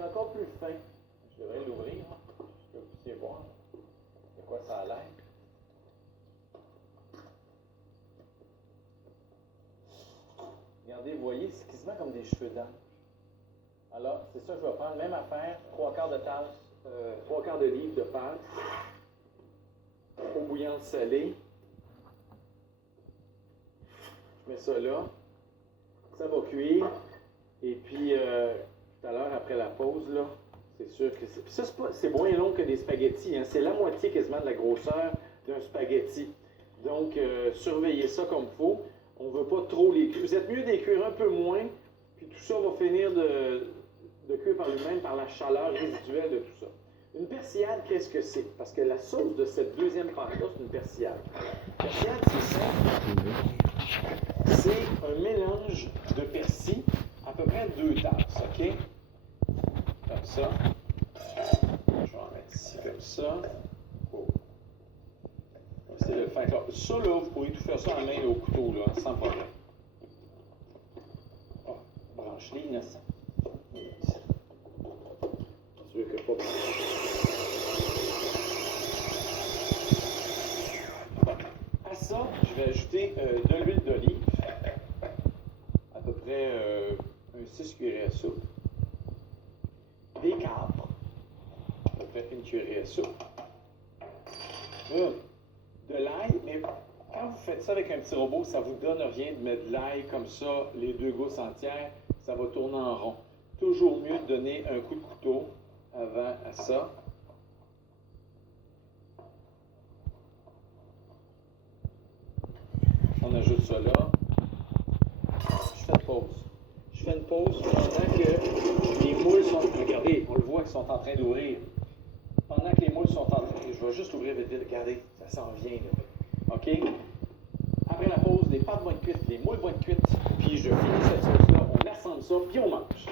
c'est encore plus fin. Je devrais l'ouvrir, que vous puissiez voir de quoi ça a l'air. Regardez, vous voyez, c'est quasiment comme des cheveux d'ange. Alors, c'est ça que je vais prendre. Même affaire, 3/4 de tasse, 3/4 de livre de pâte, eau bouillante salée. Je mets ça là. Ça va cuire. Et puis, tout à l'heure, après la pause, là, c'est sûr que c'est... Puis ça, c'est moins long que des spaghettis. Hein. C'est la moitié quasiment de la grosseur d'un spaghetti. Donc, surveillez ça comme il faut. On ne veut pas trop les cuire. Vous êtes mieux de les cuire un peu moins. Puis tout ça va finir de cuire par lui-même par la chaleur résiduelle de tout ça. Une persillade, qu'est-ce que c'est? Parce que la sauce de cette deuxième pâte-là, c'est une persillade. Persillade, c'est ça. C'est un mélange de persil, à peu près 2 tasses, OK? Comme ça. Je vais en mettre ici comme ça. Oh. On va essayer de le faire là. Ça, là, vous pourriez tout faire ça en main au couteau, là, sans problème. Oh, branche-les, innocent. Tu veux que pas... À ça, je vais ajouter de l'huile d'olive, à peu près un 6 cuillerées à soupe, des capres, à peu près une cuillerée à soupe, de l'ail, mais quand vous faites ça avec un petit robot, ça ne vous donne rien de mettre de l'ail comme ça, les 2 gousses entières, ça va tourner en rond. Toujours mieux de donner un coup de couteau avant à ça. On ajoute ça là. Je fais une pause. Je fais une pause pendant que les moules sont... Regardez, on le voit qu'ils sont en train d'ouvrir. Pendant que les moules sont en train... Je vais juste ouvrir vite, vite. Regardez, ça s'en vient là. OK? Après la pause, les pâtes vont être cuites, les moules vont être cuites. Puis je finis cette sauce-là, on assemble ça, puis on mange.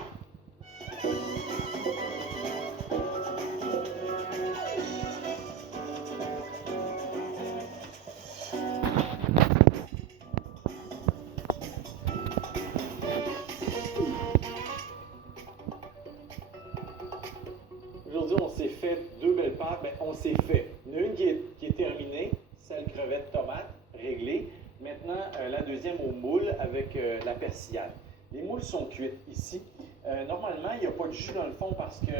Aujourd'hui, on s'est fait 2 belles pâtes. Bien, on s'est fait. Il y en a une qui est terminée, celle crevette tomate, réglée. Maintenant, la deuxième au moule avec la persillade. Les moules sont cuites ici. Normalement, il n'y a pas de jus dans le fond parce que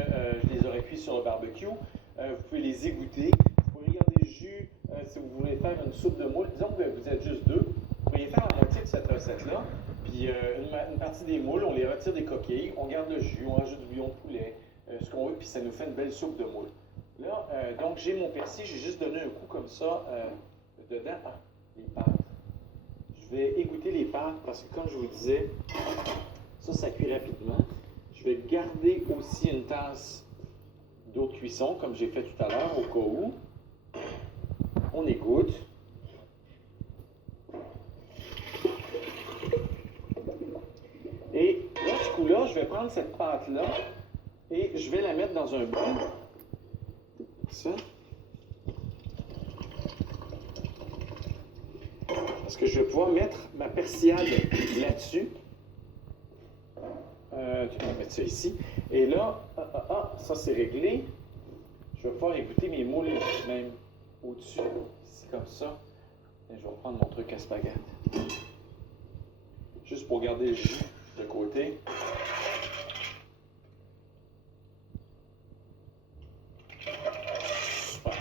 je les aurais cuits sur le barbecue. Vous pouvez les égoutter. Vous pouvez garder le jus si vous voulez faire une soupe de moules. Disons que vous êtes juste 2. Vous pourriez faire la moitié de cette recette-là. Puis une partie des moules, on les retire des coquilles, on garde le jus, on rajoute du bouillon de poulet, ce qu'on veut, puis ça nous fait une belle soupe de moules. Là, donc j'ai mon persil, j'ai juste donné un coup comme ça dedans. Ah, les pâtes. Je vais égoutter les pâtes parce que, comme je vous disais, ça cuit rapidement. Je vais garder aussi une tasse d'eau de cuisson, comme j'ai fait tout à l'heure, au cas où. On égoutte. Et là, ce coup-là, je vais prendre cette pâte-là et je vais la mettre dans un bol. Ça. Parce que je vais pouvoir mettre ma persillade là-dessus. Tu vas mettre ça ici. Et là, ça c'est réglé. Je vais pouvoir égoutter mes moules même au-dessus. C'est comme ça. Et je vais reprendre mon truc à spaghette. Juste pour garder le jus de côté. Super.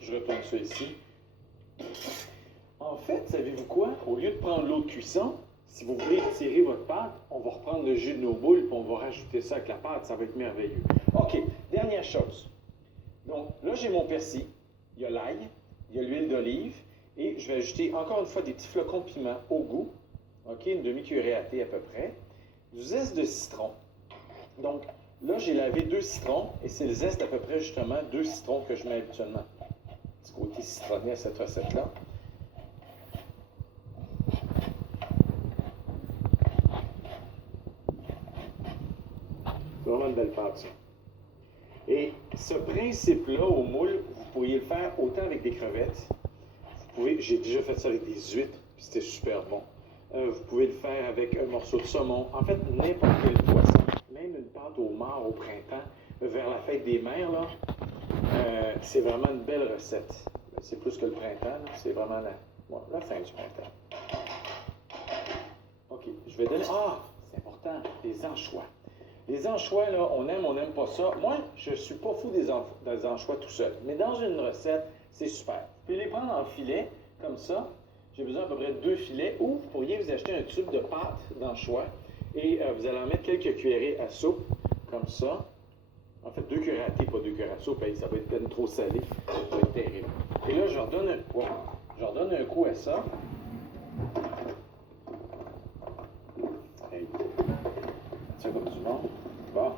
Je retourne ça ici. En fait, savez-vous quoi? Au lieu de prendre l'eau de cuisson, si vous voulez tirer votre pâte, on va reprendre le jus de nos boules et on va rajouter ça avec la pâte. Ça va être merveilleux. OK, dernière chose. Donc, là, j'ai mon persil. Il y a l'ail, il y a l'huile d'olive et je vais ajouter encore une fois des petits flocons de piment au goût. OK, une demi-cuillerée à thé à peu près. Du zeste de citron. Donc, là, j'ai lavé 2 citrons et c'est le zeste d'à peu près, justement, 2 citrons que je mets habituellement. Petit côté citronné à cette recette-là. C'est vraiment une belle pâte, ça. Et ce principe-là au moule, vous pourriez le faire autant avec des crevettes. J'ai déjà fait ça avec des huîtres, puis c'était super bon. Vous pouvez le faire avec un morceau de saumon. En fait, n'importe quel poisson. Même même une pâte au mort au printemps, vers la fête des mères, là, c'est vraiment une belle recette. C'est plus que le printemps, là, c'est vraiment la fin du printemps. OK, je vais donner... Ah, c'est important, les anchois. Les anchois, là, on n'aime pas ça. Moi, je ne suis pas fou des anchois tout seul. Mais dans une recette, c'est super. Vous pouvez les prendre en filet, comme ça. J'ai besoin à peu près de 2 filets. Ou vous pourriez vous acheter un tube de pâte d'anchois. Et vous allez en mettre quelques cuillerées à soupe, comme ça. En fait, 2 cuillerées à thé, pas 2 cuillerées à soupe. Ça va être peine trop salé. Ça va être terrible. Et là, je leur donne un coup à ça. Hey. C'est comme du monde. Bon.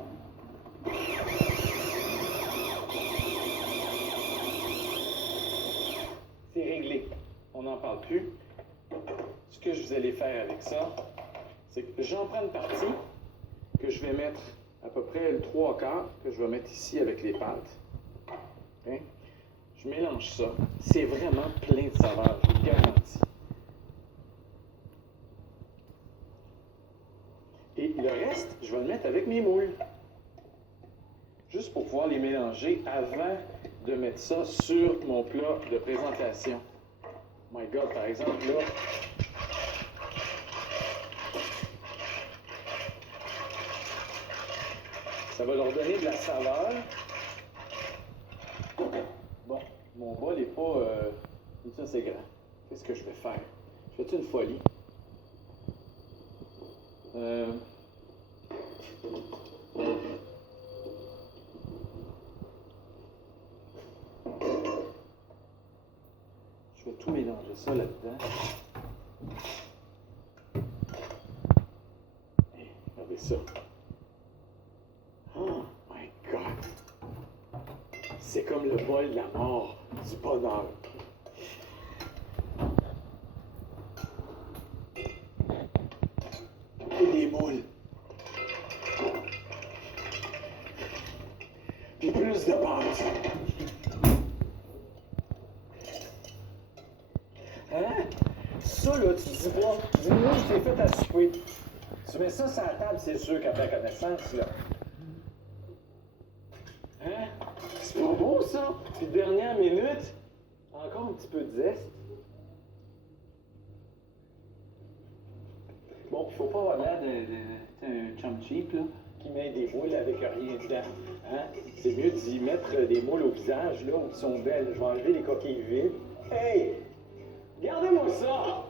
C'est réglé. On n'en parle plus. Ce que je vous allez faire avec ça, c'est que j'en prends une partie que je vais mettre à peu près le 3/4 que je vais mettre ici avec les pâtes. Okay? Je mélange ça. C'est vraiment plein de saveurs, je vous le garantis. Et le reste, je vais le mettre avec mes moules. Juste pour pouvoir les mélanger avant de mettre ça sur mon plat de présentation. My God, par exemple, là, ça va leur donner de la saveur. Bon, mon bol n'est pas... ça, c'est grand. Qu'est-ce que je vais faire? Je fais une folie? Je vais tout mélanger ça là-dedans. Et regardez ça. Oh my God! C'est comme le bol de la mort, du bonheur. Et des moules. Puis plus de pâte. Hein? Ça, là, tu dis pas, dis-moi, je t'ai fait à souper. Tu mets ça sur la table, c'est sûr qu'à ta connaissance, là. Hein? C'est pas beau, ça? Puis dernière minute, encore un petit peu de zeste. Bon, il faut pas avoir l'air d'un chum cheap, là, qui met des moules avec rien dedans. Hein? C'est mieux d'y mettre des moules au visage, là, où ils sont belles. Je vais enlever les coquilles vides. Hey! Regardez-moi ça!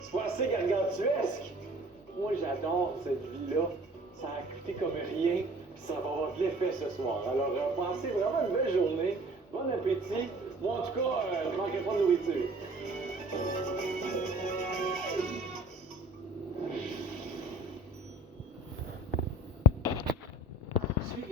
C'est pas assez gargantuesque! Moi, j'adore cette vie-là. Ça a coûté comme rien, puis ça va avoir de l'effet ce soir. Alors, passez vraiment une belle journée. Bon appétit. Moi, en tout cas, je manquerai pas de nourriture.